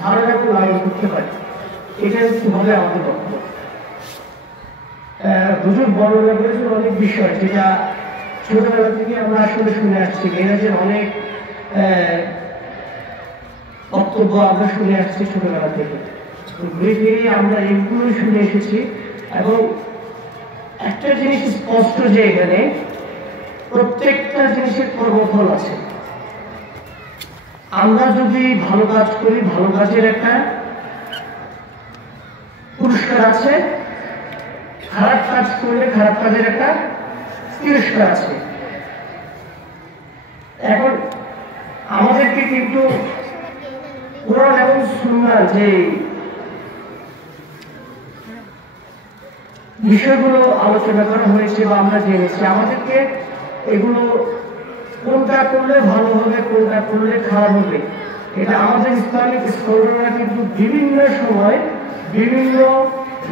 ধারণাকে লালন করতে পারি, এটা হবে আমাদের বক্তব্য। হুজুর বর্ণনা করেছেন অনেক বিষয় যেটা ছোটবেলা থেকে আমরা আসলে শুনে আসছি, মেয়েরাজের অনেক বক্তব্য আমরা শুনে আসছি ছোটবেলা থেকে, ঘুরে ফিরে আমরা এগুলোই শুনে এসেছি। এবং একটা জিনিস স্পষ্ট যে এখানে প্রত্যেকটা জিনিসের কর্মফল আছে। আমরা যদি ভালো কাজ করি, ভালো কাজের একটা পুরস্কার আছে, খারাপ কাজ করলে খারাপ কাজের একটা তিরস্কার আছে। এখন আমাদেরকে কিন্তু কোরআন এবং সুন্নাহর যে বিষয়গুলো আলোচনা করা হয়েছে বা আমরা জেনেছি, আমাদেরকে এগুলো কোনটা করলে ভালো হবে, কোনটা করলে খারাপ হবে, এটা আমাদের ইসলামিক স্কলাররা কিন্তু বিভিন্ন সময় বিভিন্ন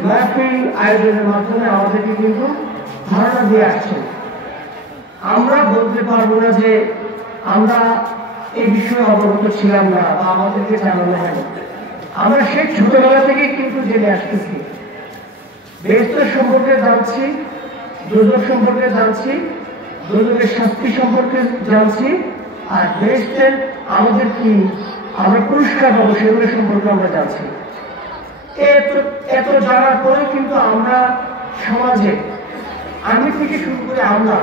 মাহফিল আয়োজনের মাধ্যমে আমাদেরকে কিন্তু ধারণা দিয়ে আসছেন। আমরা বলতে পারবো না যে আমরা এই বিষয়ে অবগত ছিলাম না বা আমাদেরকে জানানো হয়নি। আমরা সেই ছোটবেলা থেকে কিন্তু জেনে আসতেছি, বেহেশতের সম্পর্কে জানছি, দোজখ সম্পর্কে জানছি, দোজখের শাস্তি সম্পর্কে জানছি, আর বেহেশতের আমাদের কি আমরা পুরস্কার পাবো সেগুলো সম্পর্কে আমরা জানছি। এত জানার পরে কিন্তু আমরা সমাজে আমি থেকে শুরু করে আমরা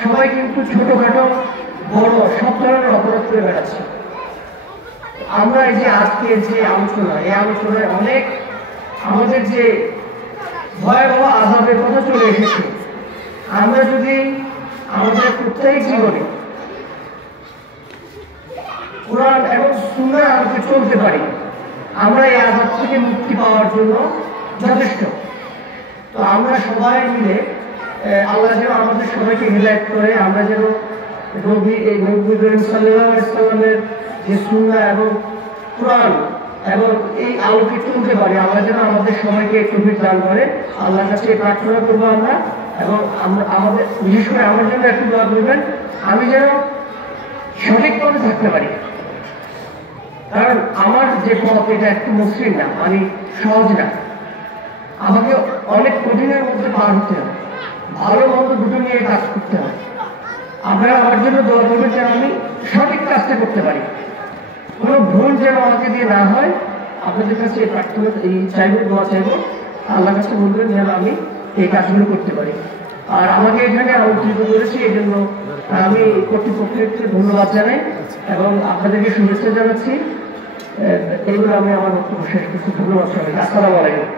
সবাই কিন্তু ছোটখাটো বড় সব ধরনের অপরাধ করে বেড়াচ্ছি। আমরা এই যে আজকের যে আলোচনা, এই আলোচনায় অনেক আমাদের যে ভয়াবহ আযাবের কথা চলে এসেছে। আমরা যদি আমাদের প্রত্যেক জীবনে কোরআন এবং সুন্নাহর আলোকে চলতে পারি, আমরা এই আযাব থেকে মুক্তি পাওয়ার জন্য যথেষ্ট। তো আমরা সবাই মিলে আল্লাহ যেন আমাদের সবাইকে হিদায়াত করে, আমরা যেন এই নবী করিম সাল্লাল্লাহু আলাইহি ওয়াসাল্লামের যে সুন্নাহ এবং কোরআন এবং এই আলোকে চলতে পারি, আমরা যেন আমাদের সবাইকে তৌফিক দান করে। আল্লাহর কাছে প্রার্থনা করবো আমরা, এবং আমাদের বিশেষ করে আমার জন্য একটু দোয়া করবেন, আমি যেন সঠিক পথে থাকতে পারি। কারণ আমার যে পথ এটা একটু মসৃণ না, মানে সহজ না, আমাকে অনেক কঠিনের মধ্যে পার হতে হবে, ভালো মন্দ দুটো নিয়ে কাজ করতে হবে। আপনারা আমার জন্য দোয়া করবেন যেন আমি সঠিক কাজটা করতে পারি, কোনো ভুল যেন আমাকে দিয়ে না হয়। আপনাদের কাছে প্রার্থনা চাইবো, দোয়া চাইবো, আল্লাহর কাছে বলবেন যেন আমি এই কাজগুলো করতে পারি। আর আমাকে এখানে আমন্ত্রিত করেছি, এই জন্য আমি কর্তৃপক্ষকে ধন্যবাদ জানাই এবং আপনাদেরকে শুভেচ্ছা জানাচ্ছি। এইগুলো আমি আমার বক্তব্য শেষ করছি। ধন্যবাদ সবাইকে। আসসালামু আলাইকুম।